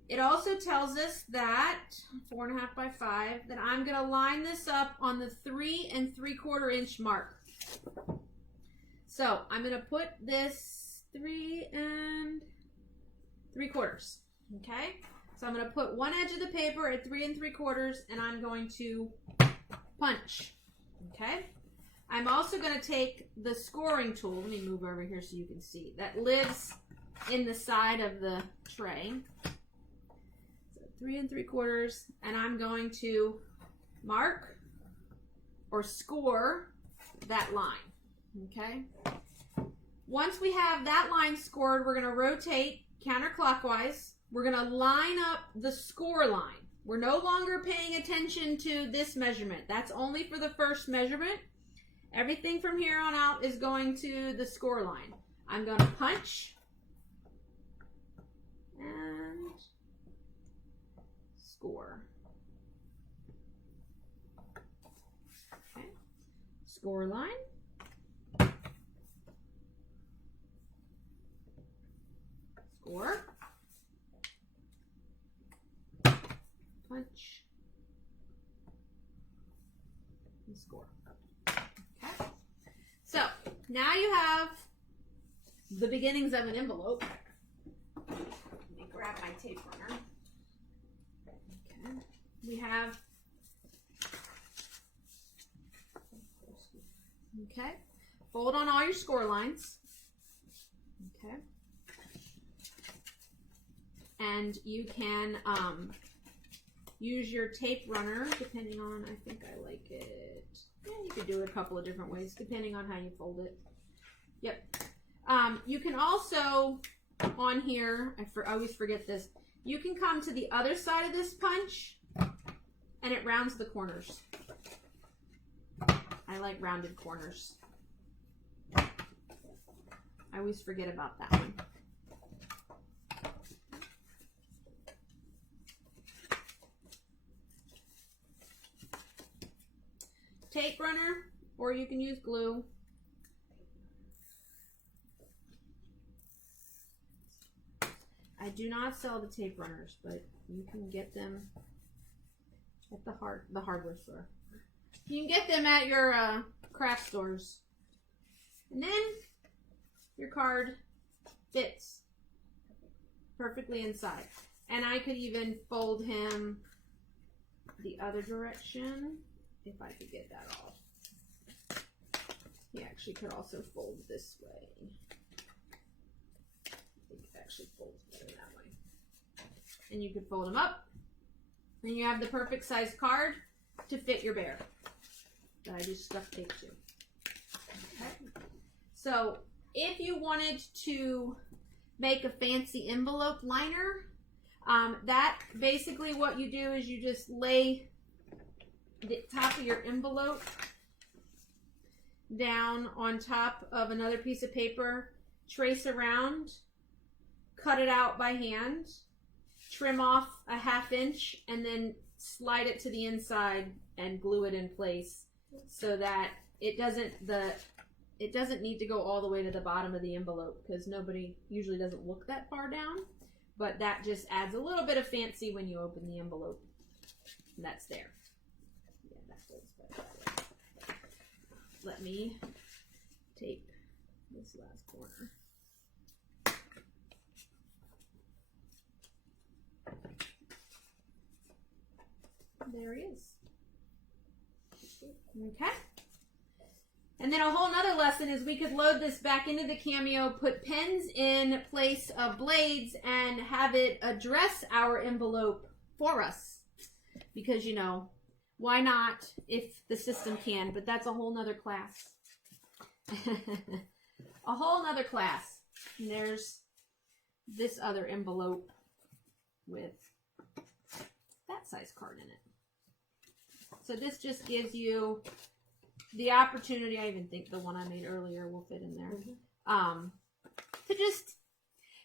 It also tells us that 4.5 by 5, that I'm going to line this up on the 3 3/4 inch mark. So I'm going to put this 3 3/4. Okay. So I'm going to put one edge of the paper at 3 3/4, and I'm going to punch. Okay. I'm also going to take the scoring tool. Let me move over here so you can see. That lives in the side of the tray. 3 3/4, and I'm going to mark or score that line. Okay. Once we have that line scored, we're going to rotate counterclockwise. We're going to line up the score line. We're no longer paying attention to this measurement. That's only for the first measurement. Everything from here on out is going to the score line. I'm going to punch and score. Okay. Score line. Score. Punch. And score. Okay. So now you have the beginnings of an envelope. Let me grab my tape runner. We have, okay, fold on all your score lines, okay, and you can use your tape runner depending on, I think I like it, yeah, you could do it a couple of different ways depending on how you fold it. Yep. You can also, on here, I always forget this, you can come to the other side of this punch, and it rounds the corners. I like rounded corners. I always forget about that one. Tape runner, or you can use glue. I do not sell the tape runners, but you can get them at the hardware store. You can get them at your craft stores. And then your card fits perfectly inside. And I could even fold him the other direction if I could get that off. He actually could also fold this way. I think it actually folds better that way. And you could fold him up. And you have the perfect size card to fit your bear that I just stuck tape to. Okay. So if you wanted to make a fancy envelope liner, that basically what you do is you just lay the top of your envelope down on top of another piece of paper, trace around, cut it out by hand, trim off a 1/2 inch, and then slide it to the inside and glue it in place so that it doesn't need to go all the way to the bottom of the envelope, because nobody usually doesn't look that far down, but that just adds a little bit of fancy when you open the envelope. And that's there. Yeah, that folds better that way. Let me tape this last corner. There he is. Okay. And then a whole nother lesson is we could load this back into the Cameo, put pins in place of blades, and have it address our envelope for us. Because, you know, why not if the system can? But that's a whole nother class. A whole nother class. And there's this other envelope with that size card in it. So this just gives you the opportunity, I even think the one I made earlier will fit in there, to just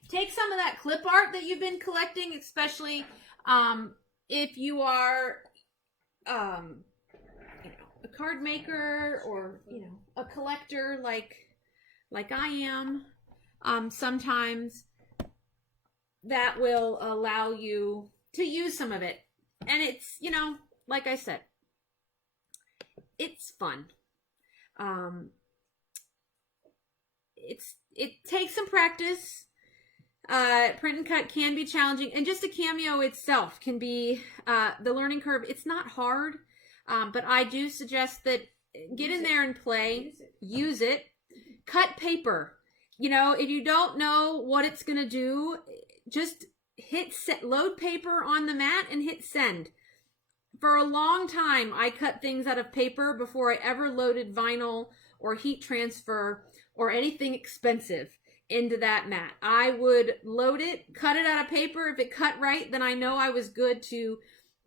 take some of that clip art that you've been collecting, especially if you are a card maker or, a collector like I am. Sometimes that will allow you to use some of it. And it's, like I said, it's fun. It takes some practice. Print and cut can be challenging, and just a Cameo itself can be the learning curve. It's not hard, but I do suggest that get in there and play. Use it. Cut paper. If you don't know what it's gonna do, just load paper on the mat and hit send. For a long time, I cut things out of paper before I ever loaded vinyl or heat transfer or anything expensive into that mat. I would load it, cut it out of paper. If it cut right, then I know I was good to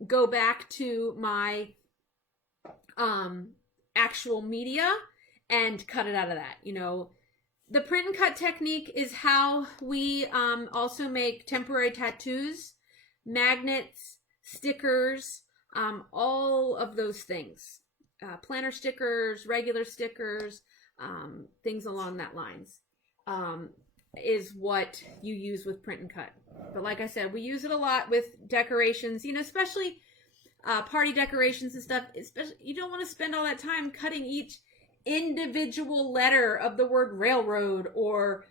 go back to my actual media and cut it out of that. The print and cut technique is how we also make temporary tattoos, magnets, stickers, all of those things, planner stickers, regular stickers, things along that lines, is what you use with print and cut. But like I said, we use it a lot with decorations, especially party decorations and stuff. Especially, you don't want to spend all that time cutting each individual letter of the word railroad or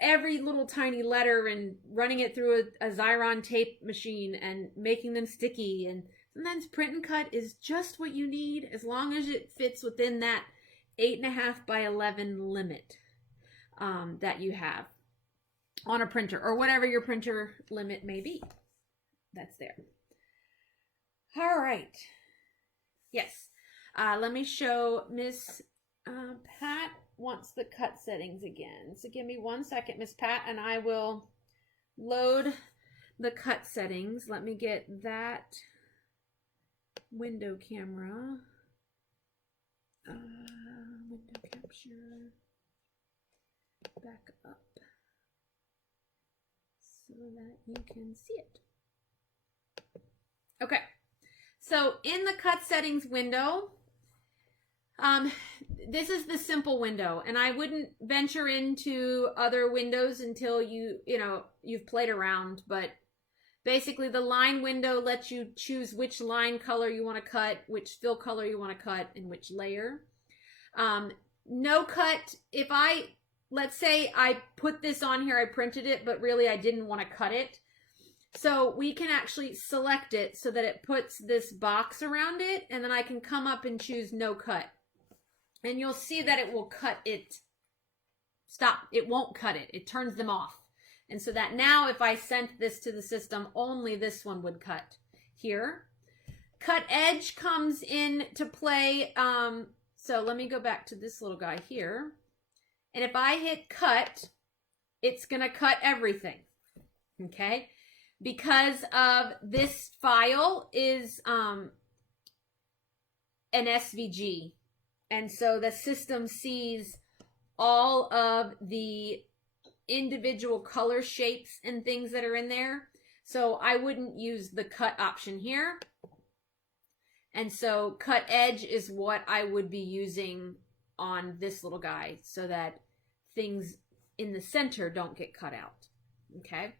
every little tiny letter and running it through a Xyron tape machine and making them sticky. And sometimes print and cut is just what you need, as long as it fits within that 8.5 by 11 limit that you have on a printer, or whatever your printer limit may be. That's there. All right. Yes. Let me show Miss Pat wants the cut settings again. So give me 1 second, Miss Pat, and I will load the cut settings. Let me get that window camera. Window capture. Back up so that you can see it. Okay. So in the cut settings window, this is the simple window, and I wouldn't venture into other windows until you've played around. But basically, the line window lets you choose which line color you want to cut, which fill color you want to cut, and which layer. No cut. Let's say I put this on here, I printed it, but really I didn't want to cut it. So we can actually select it so that it puts this box around it, and then I can come up and choose no cut. And you'll see that it will cut it. Stop. It won't cut it. It turns them off. And so that now if I sent this to the system, only this one would cut here. Cut edge comes into play. So let me go back to this little guy here. And if I hit cut, it's going to cut everything. Okay? Because of this file is an SVG. And so the system sees all of the individual color shapes and things that are in there. So I wouldn't use the cut option here. And so cut edge is what I would be using on this little guy so that things in the center don't get cut out. Okay.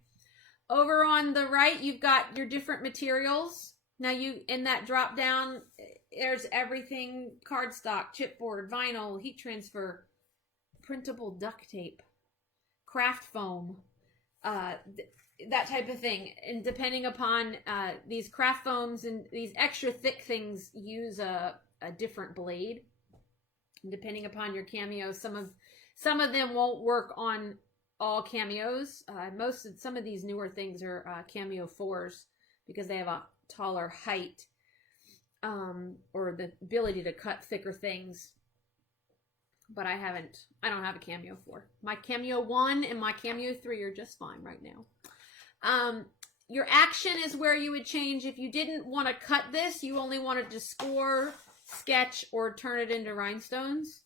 Over on the right, you've got your different materials. Now in that drop down, there's everything: cardstock, chipboard, vinyl, heat transfer, printable duct tape, craft foam, that type of thing. And depending upon these craft foams and these extra thick things use a different blade. And depending upon your Cameo, some of them won't work on all Cameos. Some of these newer things are Cameo 4s because they have a taller height or the ability to cut thicker things. But I don't have a Cameo 4. My Cameo 1 and my Cameo 3 are just fine right now. Your action is where you would change. If you didn't want to cut this, you only wanted to score, sketch, or turn it into rhinestones.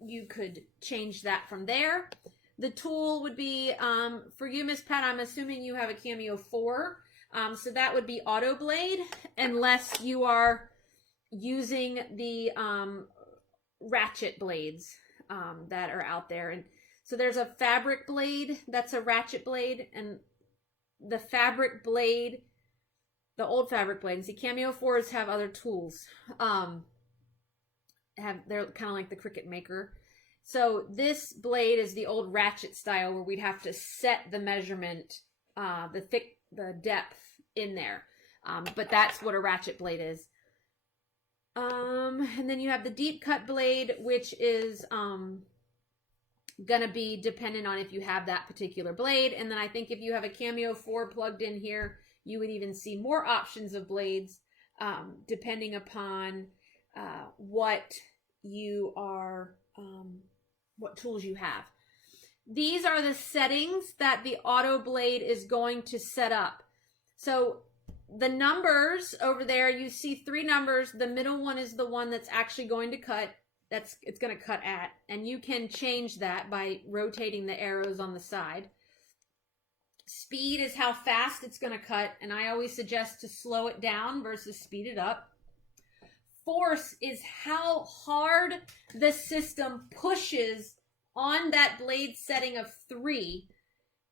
You could change that from there. The tool would be, for you, Miss Pat, I'm assuming you have a Cameo 4. So that would be Auto Blade, unless you are using the ratchet blades that are out there. And so there's a fabric blade that's a ratchet blade, and the fabric blade, the old fabric blade. And see, Cameo 4s have other tools. They're kind of like the Cricut Maker. So this blade is the old ratchet style where we'd have to set the measurement, the depth in there. But that's what a ratchet blade is. And then you have the deep cut blade, which is gonna be dependent on if you have that particular blade. And then I think if you have a Cameo 4 plugged in here, you would even see more options of blades, depending upon what you are, what tools you have. These are the settings that the Auto Blade is going to set up. So the numbers over there, you see 3 numbers. The middle one is the one that's actually going to cut. It's going to cut at. And you can change that by rotating the arrows on the side. Speed is how fast it's going to cut. And I always suggest to slow it down versus speed it up. Force is how hard the system pushes on that blade setting of 3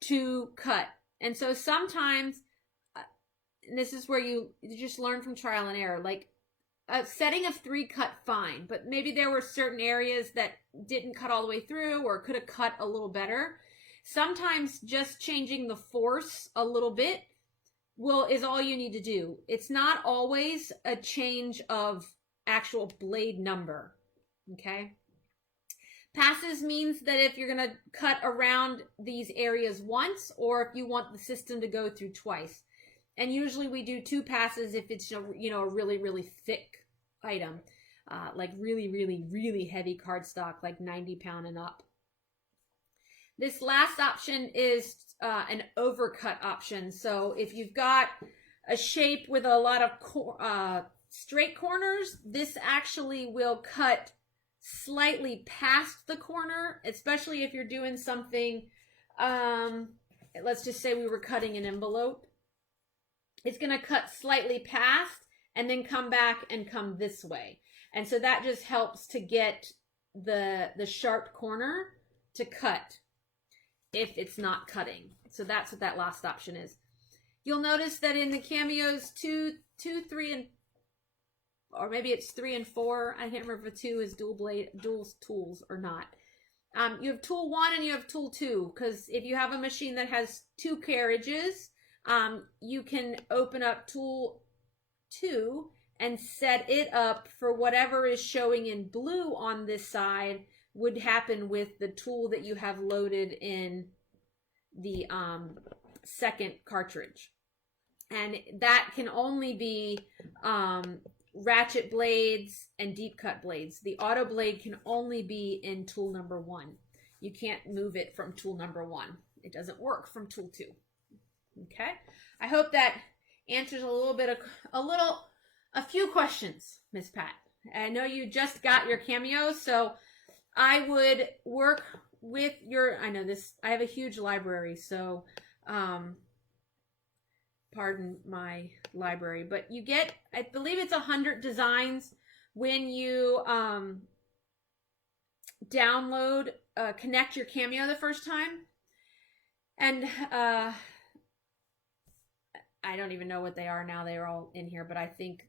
to cut. And so sometimes, and this is where you just learn from trial and error, like a setting of 3 cut fine, but maybe there were certain areas that didn't cut all the way through or could have cut a little better. Sometimes just changing the force a little bit is all you need to do. It's not always a change of actual blade number. Okay. Passes means that if you're going to cut around these areas once, or if you want the system to go through twice. And usually we do 2 passes if it's, a really, really thick item, like really, really, really heavy cardstock, like 90 pound and up. This last option is an overcut option. So if you've got a shape with a lot of straight corners, this actually will cut slightly past the corner, especially if you're doing something, let's just say we were cutting an envelope. It's going to cut slightly past, and then come back and come this way. And so that just helps to get the sharp corner to cut if it's not cutting. So that's what that last option is. You'll notice that in the Cameos 2, 3, and or maybe it's 3 and 4. I can't remember if 2 is dual tools or not. You have tool 1 and you have tool 2, because if you have a machine that has 2 carriages, you can open up tool 2 and set it up for whatever is showing in blue on this side would happen with the tool that you have loaded in the second cartridge. And that can only be ratchet blades and deep cut blades. The auto blade can only be in tool number 1. You can't move it from tool number 1. It doesn't work from tool 2. Okay? I hope that answers a few questions, Miss Pat. I know you just got your Cameo, so I would work with I have a huge library, so pardon my library, but you get, I believe it's 100 designs when you download, connect your Cameo the first time. And I don't even know what they are now. They're all in here, but I think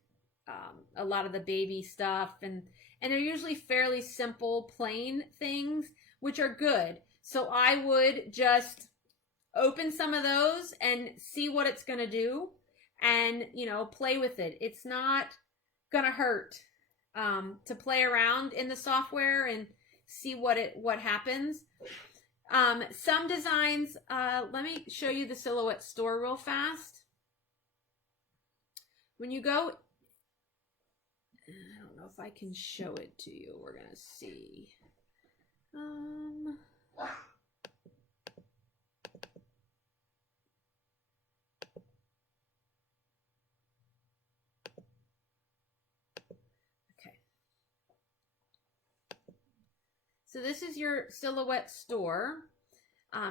a lot of the baby stuff, and they're usually fairly simple, plain things, which are good. So I would just open some of those and see what it's going to do, and, play with it. It's not going to hurt to play around in the software and see what happens. Some designs, let me show you the Silhouette store real fast. When you go, I don't know if I can show it to you. We're going to see. Okay. So this is your Silhouette store.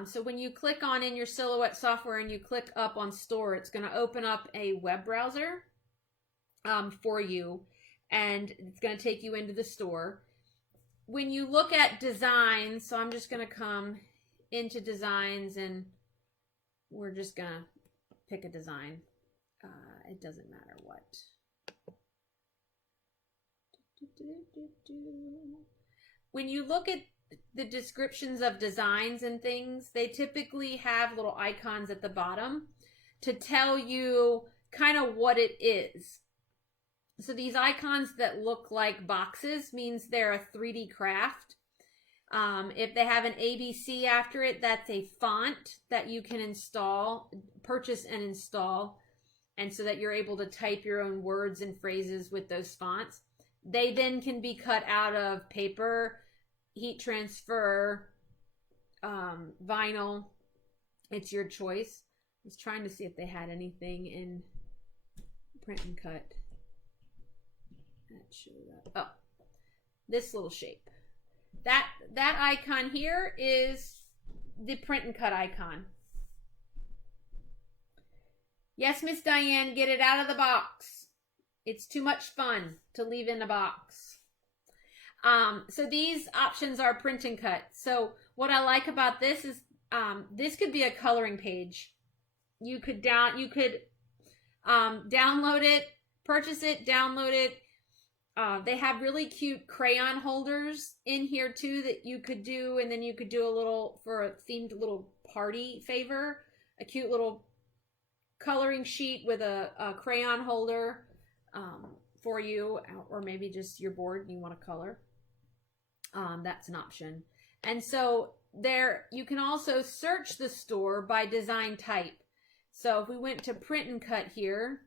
So when you click on in your Silhouette software and you click up on store, it's going to open up a web browser for you, and it's going to take you into the store. When you look at designs, so I'm just going to come into designs, and we're just going to pick a design. It doesn't matter what. When you look at the descriptions of designs and things, they typically have little icons at the bottom to tell you kind of what it is. So these icons that look like boxes means they're a 3D craft. If they have an ABC after it, that's a font that you can purchase and install, and so that you're able to type your own words and phrases with those fonts. They then can be cut out of paper, heat transfer, vinyl. It's your choice. I was trying to see if they had anything in print and cut. That showed up. Oh, this little shape. That icon here is the print and cut icon. Yes, Miss Diane, get it out of the box. It's too much fun to leave in a box. So these options are print and cut. So what I like about this is this could be a coloring page. You could download it, purchase it, download it. They have really cute crayon holders in here too that you could do, and then you could do a little, for a themed little party favor, a cute little coloring sheet with a crayon holder for you, or maybe just your board and you want to color. That's an option. And so there, you can also search the store by design type. So if we went to print and cut here,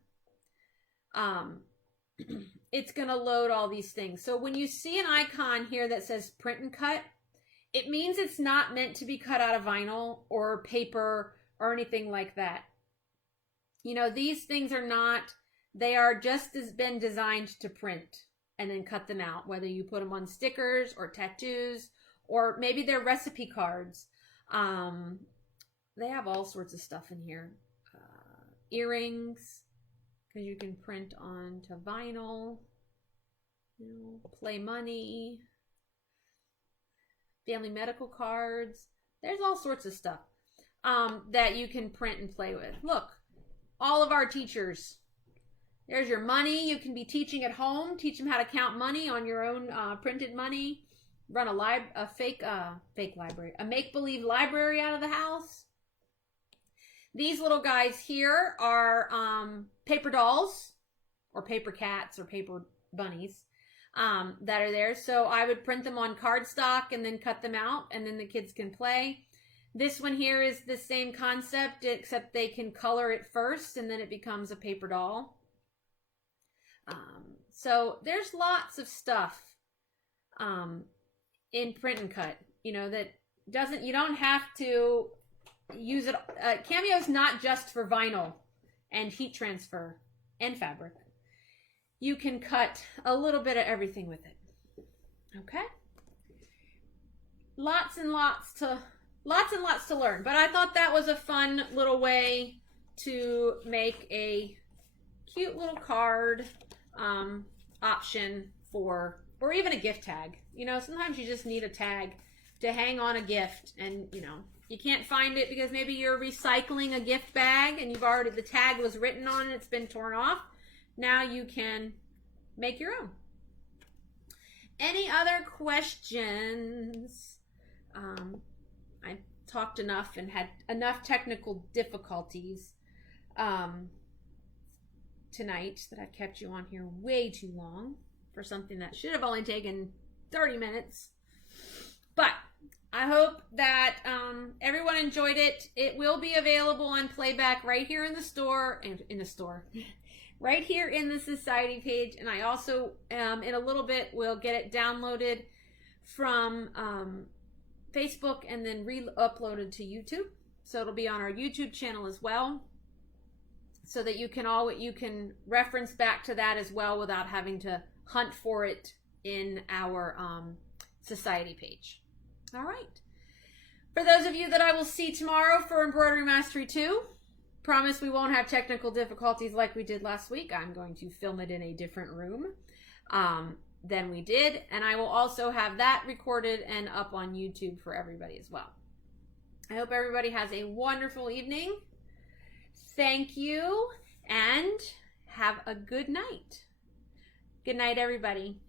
it's going to load all these things. So when you see an icon here that says print and cut, it means it's not meant to be cut out of vinyl or paper or anything like that. These things are not, they are just as been designed to print and then cut them out, whether you put them on stickers or tattoos, or maybe they're recipe cards. They have all sorts of stuff in here. Earrings, because you can print onto vinyl, play money, family medical cards. There's all sorts of stuff that you can print and play with. Look, all of our teachers. There's your money. You can be teaching at home. Teach them how to count money on your own printed money. Run a fake library, a make-believe library out of the house. These little guys here are paper dolls or paper cats or paper bunnies that are there. So I would print them on cardstock and then cut them out, and then the kids can play. This one here is the same concept, except they can color it first and then it becomes a paper doll. So there's lots of stuff in print and cut, that you don't have to use it. Cameo is not just for vinyl and heat transfer and fabric. You can cut a little bit of everything with it. Okay? Lots and lots to learn. But I thought that was a fun little way to make a cute little card option or even a gift tag. Sometimes you just need a tag to hang on a gift, and you can't find it because maybe you're recycling a gift bag and the tag was written on and it's been torn off. Now you can make your own. Any other questions? I talked enough and had enough technical difficulties tonight that I've kept you on here way too long for something that should have only taken 30 minutes. But I hope that everyone enjoyed it. It will be available on playback right here in the store, right here in the society page. And I also, in a little bit, will get it downloaded from Facebook and then re-uploaded to YouTube. So it'll be on our YouTube channel as well, so that you can reference back to that as well without having to hunt for it in our society page. All right. For those of you that I will see tomorrow for Embroidery Mastery 2, promise we won't have technical difficulties like we did last week. I'm going to film it in a different room than we did, and I will also have that recorded and up on YouTube for everybody as well. I hope everybody has a wonderful evening. Thank you, and have a good night. Good night, everybody.